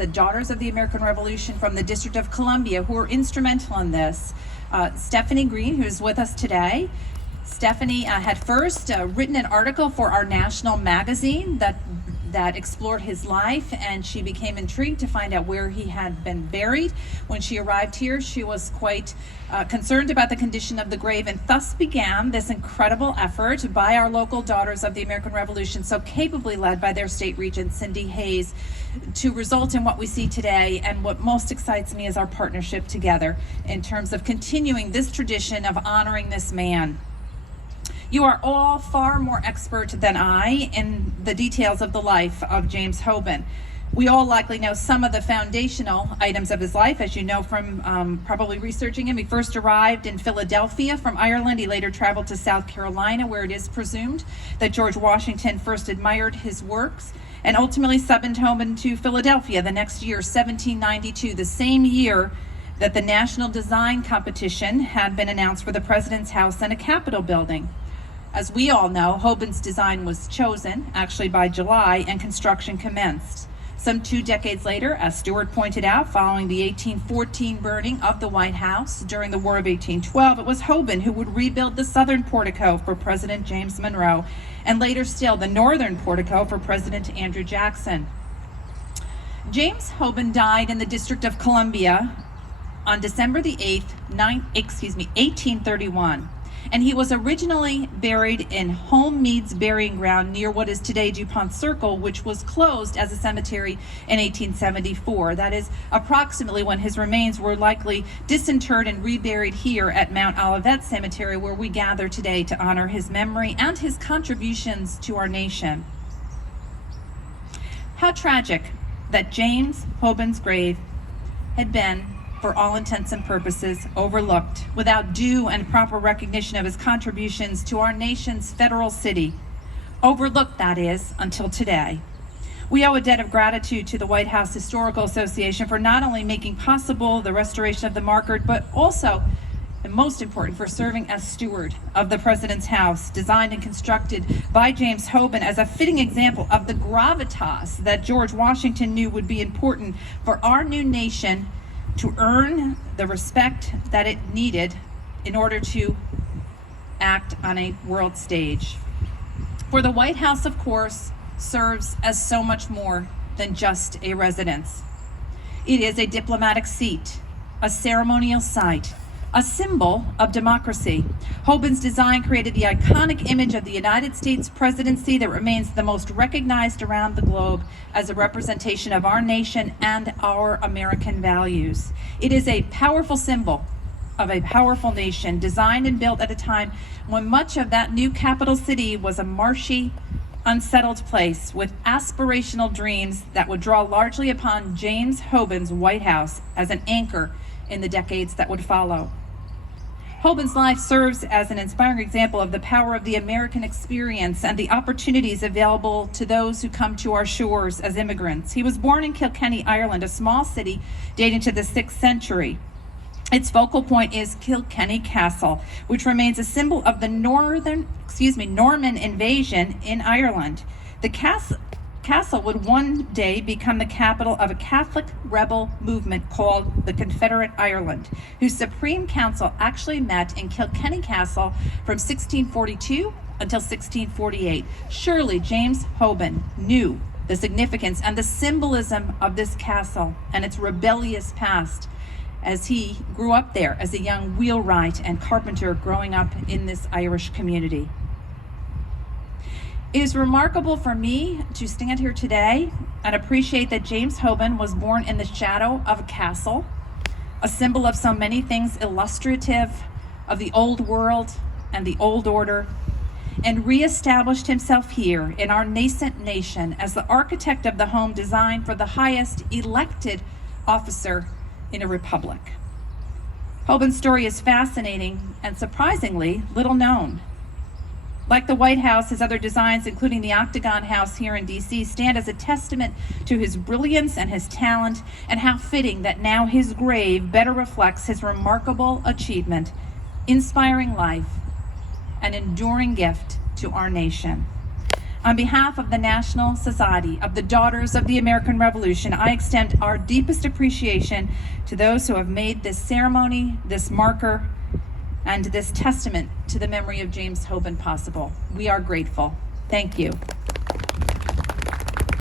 the Daughters of the American Revolution from the District of Columbia, who were instrumental in this. Stephanie Green, who is with us today. Stephanie had first written an article for our national magazine that explored his life, and she became intrigued to find out where he had been buried. When she arrived here, she was quite concerned about the condition of the grave, and thus began this incredible effort by our local Daughters of the American Revolution, so capably led by their state regent, Cindy Hayes, to result in what we see today. And what most excites me is our partnership together in terms of continuing this tradition of honoring this man. You are all far more expert than I in the details of the life of James Hoban. We all likely know some of the foundational items of his life, as you know from probably researching him. He first arrived in Philadelphia from Ireland. He later traveled to South Carolina, where it is presumed that George Washington first admired his works, and ultimately summoned Hoban to Philadelphia the next year, 1792, the same year that the National Design Competition had been announced for the President's House and a Capitol building. As we all know, Hoban's design was chosen, actually by July, and construction commenced. Some 2 decades later, as Stewart pointed out, following the 1814 burning of the White House during the War of 1812, it was Hoban who would rebuild the southern portico for President James Monroe, and later still the northern portico for President Andrew Jackson. James Hoban died in the District of Columbia on December the 8th, 1831. And he was originally buried in Home Mead's burying ground near what is today DuPont Circle, which was closed as a cemetery in 1874. That is approximately when his remains were likely disinterred and reburied here at Mount Olivet Cemetery, where we gather today to honor his memory and his contributions to our nation. How tragic that James Hoban's grave had been, for all intents and purposes, overlooked, without due and proper recognition of his contributions to our nation's federal city. Overlooked, that is, until today. We owe a debt of gratitude to the White House Historical Association for not only making possible the restoration of the marker, but also, and most important, for serving as steward of the President's House, designed and constructed by James Hoban as a fitting example of the gravitas that George Washington knew would be important for our new nation to earn the respect that it needed in order to act on a world stage. For the White House, of course, serves as so much more than just a residence. It is a diplomatic seat, a ceremonial site, a symbol of democracy. Hoban's design created the iconic image of the United States presidency that remains the most recognized around the globe as a representation of our nation and our American values. It is a powerful symbol of a powerful nation, designed and built at a time when much of that new capital city was a marshy, unsettled place with aspirational dreams that would draw largely upon James Hoban's White House as an anchor in the decades that would follow. Hoban's life serves as an inspiring example of the power of the American experience and the opportunities available to those who come to our shores as immigrants. He was born in Kilkenny, Ireland, a small city dating to the 6th century. Its focal point is Kilkenny Castle, which remains a symbol of the Norman invasion in Ireland. The castle would one day become the capital of a Catholic rebel movement called the Confederate Ireland, whose Supreme Council actually met in Kilkenny Castle from 1642 until 1648. Surely James Hoban knew the significance and the symbolism of this castle and its rebellious past, as he grew up there as a young wheelwright and carpenter growing up in this Irish community. It is remarkable for me to stand here today and appreciate that James Hoban was born in the shadow of a castle, a symbol of so many things illustrative of the old world and the old order, and reestablished himself here in our nascent nation as the architect of the home designed for the highest elected officer in a republic. Hoban's story is fascinating and surprisingly little known. Like the White House, his other designs, including the Octagon House here in DC, stand as a testament to his brilliance and his talent, and how fitting that now his grave better reflects his remarkable achievement, inspiring life, an enduring gift to our nation. On behalf of the National Society of the Daughters of the American Revolution, I extend our deepest appreciation to those who have made this ceremony, this marker, and this testament to the memory of James Hoban possible. We are grateful. Thank you.